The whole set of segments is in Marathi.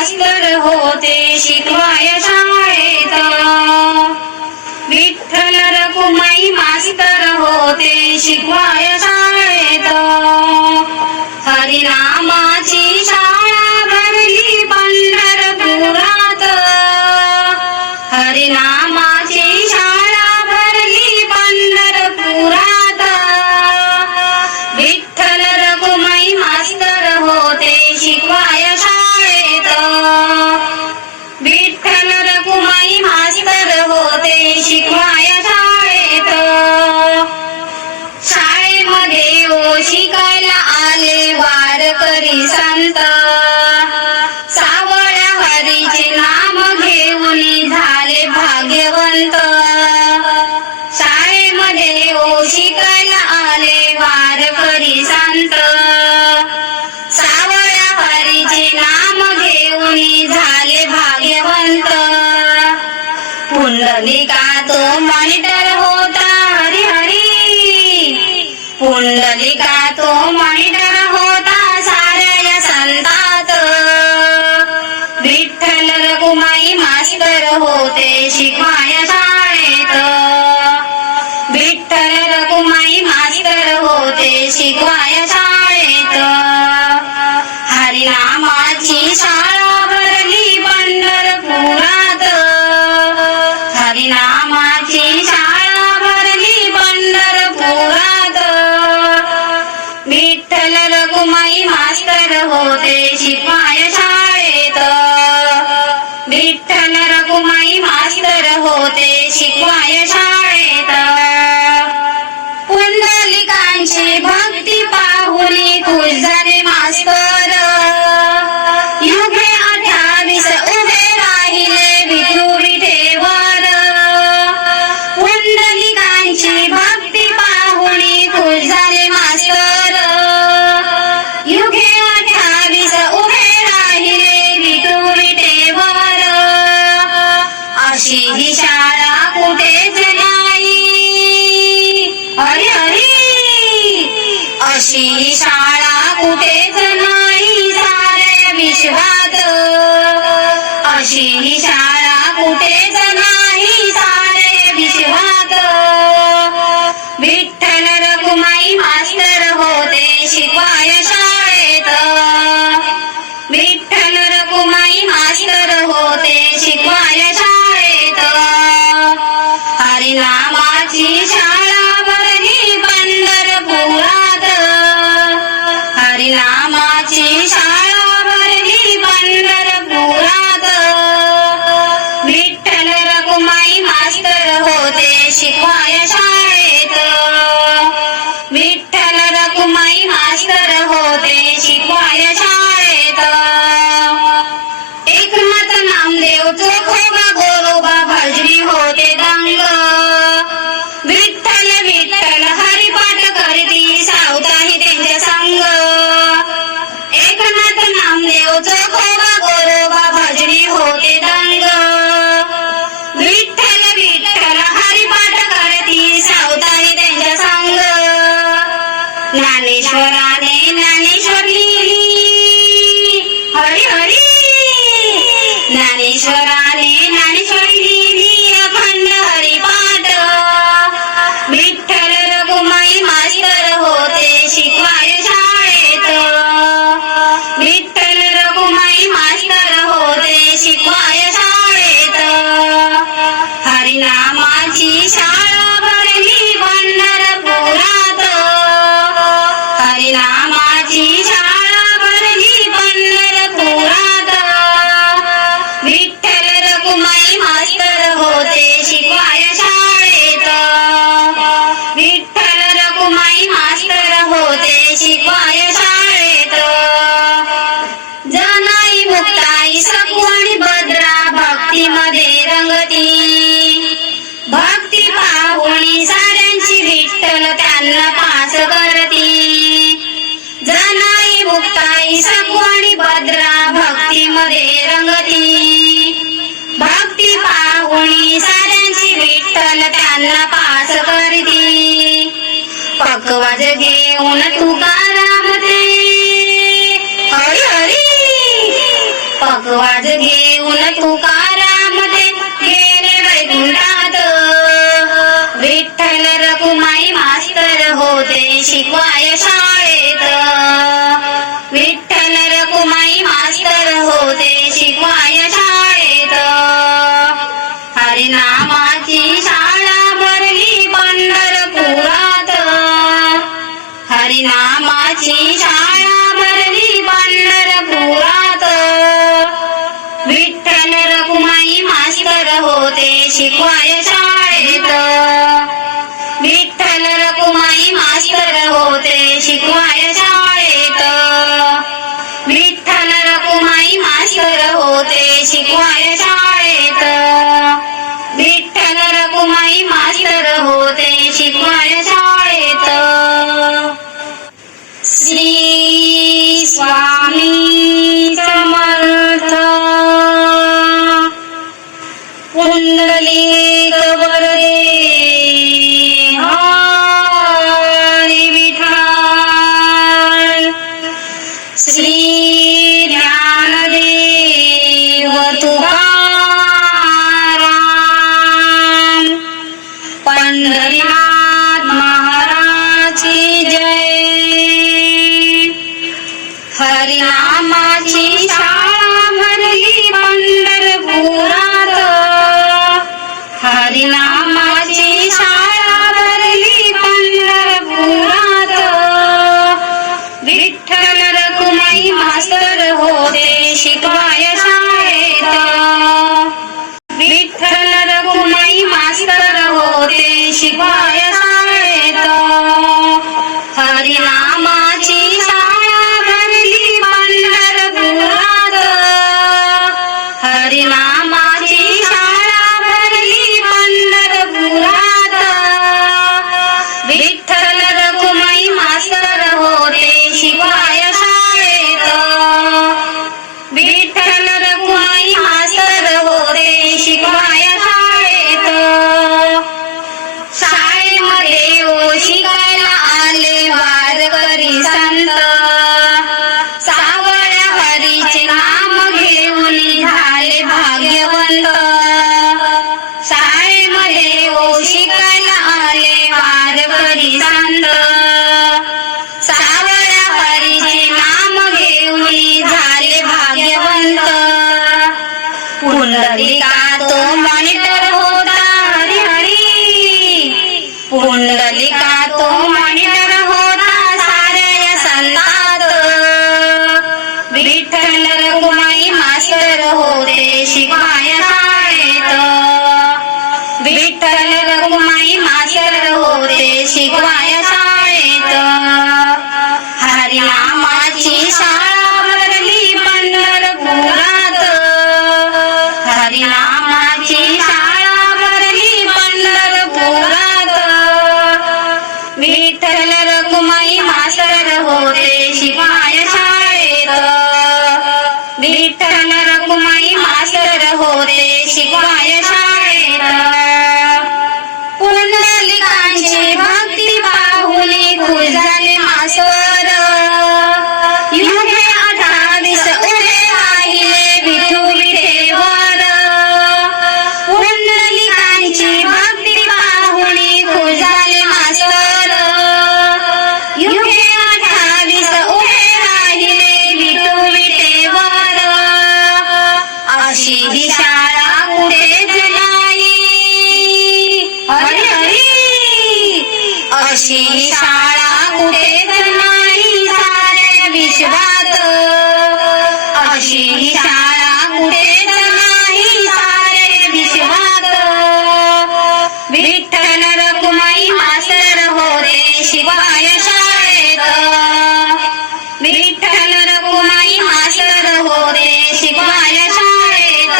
मास्तर होते शिकवाय शाळेत. विठ्ठल रखुमाई मास्तर होते शिकवाय शाळेत. हरिनामाची शाळा भरली पंढरपुरात. हरिनामाची शाळा भरली पंढरपुरात. विठ्ठल रखुमाई मास्तर होते शिकवाय शाळेत. विठ्ठल रखुमाई मास्तर होते शिकवाय शाळेत. शाळेमध्ये शिकायला आले वारकरी संत. सावळ्या हरीचे नाम घेऊन झाले भाग्यवंत. शाळेमध्ये शिकायला आले वारकरी संत. सावळ्या हरीचे नाम घेऊन झाले भाग्यवंत. पुंडलिका तो मॉनिटर होता हरी हरी. पुंडलिका तो मॉनिटर होता साऱ्या या संतात. विठ्ठल रखुमाई मास्तर होते शिकवाय शाळेत. विठ्ठल रखुमाई मास्तर होते शिकवाय शाळेत. हरिनामाची शाळा भरली पंढरपुरात. हरिनामाची शाळा भरली पंढरपुरात. विठ्ठल रखुमाई मास्तर होते शिकवाय शाळेत. विठ्ठल रखुमाई मास्तर होते शिकवाय शाळेत. पुंडलिकांची भक्ती पाहुनी खुश झाले मास्तर. युगे 28 उभे राहिले विठू विठेवर. पुंडलिकांची भक्ती पाहुनी खुश झाले मास्तर. युगे 28 उभे राहिले विठू विठेवर. अशी ही शाळा कुठेच नाही हरी हरी. अशी ही शाळा कुठेच नाही साऱ्या विश्वात. अशी ही शाळा कुठेच नाही साऱ्या विश्वात. विठ्ठल रखुमाई मास्तर होते शिकवाय शाळेत. विठ्ठल रखुमाई मास्तर होते शिकवाय शाळेत. हरिनामाची शाळा भरली पंढरपुरात. हरिनामाची शाळा भरली पंढरपुरात. विठ्ठल रखुमाई मास्तर होते शिकवाय शाळेत. विठ्ठल रखुमाई मास्तर होते शिकवाय शाळेत. एकनाथ नामदेव चोखोबा गोरोबा भजरी होते दंग. विठ्ठल विठ्ठल हरिपाठ करती सावताही त्यांच्या संग. एकनाथ नामदेव चोखोबा गोरोबा भजरी होते दंग. विठ्ठल विठ्ठल हरिपाठ करती सावताही त्यांच्या संग. ज्ञानेश्वराने ज्ञानेश्वर लिहिली हरी हरी. ज्ञानेश्वराने ज्ञानेश्वर लिहिली अखंड हरिपाठ. विठ्ठल रखुमाई मास्तर होते शिकवाय शाळेत. विठ्ठल रखुमाई मास्तर होते शिकवाय शाळेत. हरिनामाची शाळा भरली पंढरपुरात. हरिनामाची शाळा भरली पंढरपुरात. विठ्ठल रखुमाई मास्तर होते शिकवाय शाळेत. विठ्ठल रखुमाई मास्तर होते शिकवाय शाळेत. जनाई मुक्ताई सकुवाणी भद्रा भक्तीमध्ये रंगती. भक्ती पाहुणी साऱ्यांची विठ्ठल त्यांना पास करती. जनाई मुक्ताई सकुवाणी भद्रा भक्तीमध्ये रंगती. भक्ती पाहुणी साऱ्यांची विठ्ठल त्यांना पास करती. पकवाज घेऊन तुकाराम ते हरी हरी. वाज घेऊन तुकाराम ते गेले वैकुंठात. विठ्ठल रखुमाई मास्तर होते शिकवाय शाळेत. विठ्ठल रखुमाई मास्तर होते शिकवाय शाळेत. हरिनामाची शाळा भरली पंढरपुरात. हरिनामाची शाळा भरली पंढरपुरात. विठ्ठल रखुमाई मास्तर होते शिकवाय शाळेत. विठ्ठल रखुमाई मास्तर होते शिकवाय शाळेत. विठ्ठल रखुमाई मास्तर होते शिकवाय शाळेत. विठ्ठल रखुमाई मास्तर होते शिकवाय शाळेत. श्री स्वामी समर्थ. पुंडलिक वरदे हरी विठ्ठल. श्री ज्ञानदेव तुकाराम. पंढरीनाथ महाराज की जय. हरिनामाची शाळा भरली पंढरपुरात. हरिनामाची शाळा भरली पंढरपुरात. विठ्ठल रखुमाई मास्तर होते शिकवाय शाळेत. विठ्ठल रखुमाई मास्तर होते शिकवाय शाळेत. हरिनामाची शाळा भरली पंढरपुरात. हरिनामाची शाळा भरली पंढरपुरात. विठ्ठल रखुमाई मास्तर होते शिकवाय शाळेत. विठ्ठल रखुमाई मास्तर होते शिकवाय शाळेत. शाळेमध्ये शिकायला आले वारकरी संत. सावळ्या हरीचे नाम घेऊन झाले भाग्यवंत. शाळेमध्ये शिकायला आले वारकरी संत. सावळ्या हरीचे नाम घेऊन झाले भाग्यवंत. पुंडलिका तो मॉनिटर होता हरी हरी. पुंडलिका तो मॉनिटर होता साऱ्या संतात. विठ्ठल रखुमाई मास्तर होते शिकवाय शाळेत. विठ्ठल रखुमाई मास्तर होते शिकवाय शाळेत. हरिनामाची शाळा भरली पंढरपुरात. हरिनामाची शाळा भरली पंढरपुरात. विठ्ठल रखुमाई मास्तर होते शिकवाय शाळेत. विठ्ठल रखुमाई मास्तर होते शिकवाय शाळेत. पुंडलिकांची भक्ती पाहून खुश झाले मास्तर. युगे 28 उभे राहिले विठू विठेवर. पुंडलिकांची भक्ती पाहून खुश झाले मास्तर. युगे 28 उभे राहिले विठू विठेवर. अशी ही शाळा कुठेच नाही हरी हरी. अशी ही शाळा कुठेच नाही साऱ्या विश्वात. अशी ही शाळा कुठेच नाही साऱ्या विश्वात. विठ्ठल रखुमाई मास्तर होते शिकवाय शाळेत. विठ्ठल रखुमाई मास्तर होते शिकवाय शाळेत.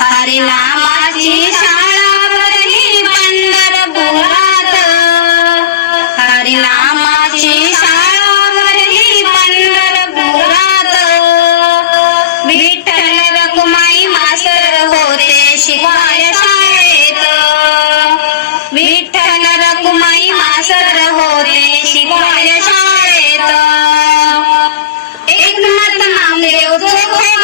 हरिनामाची शाळा भरली पंढरपुरात. हरिनामाची शाळा भरली पंढरपुरात. विठ्ठल रखुमाई मास्तर होते शिकवाय शाळेत. विठ्ठल रखुमाई मास्तर होते शिकवाय शाळेत. एकनाथ नामदेव तुकोबा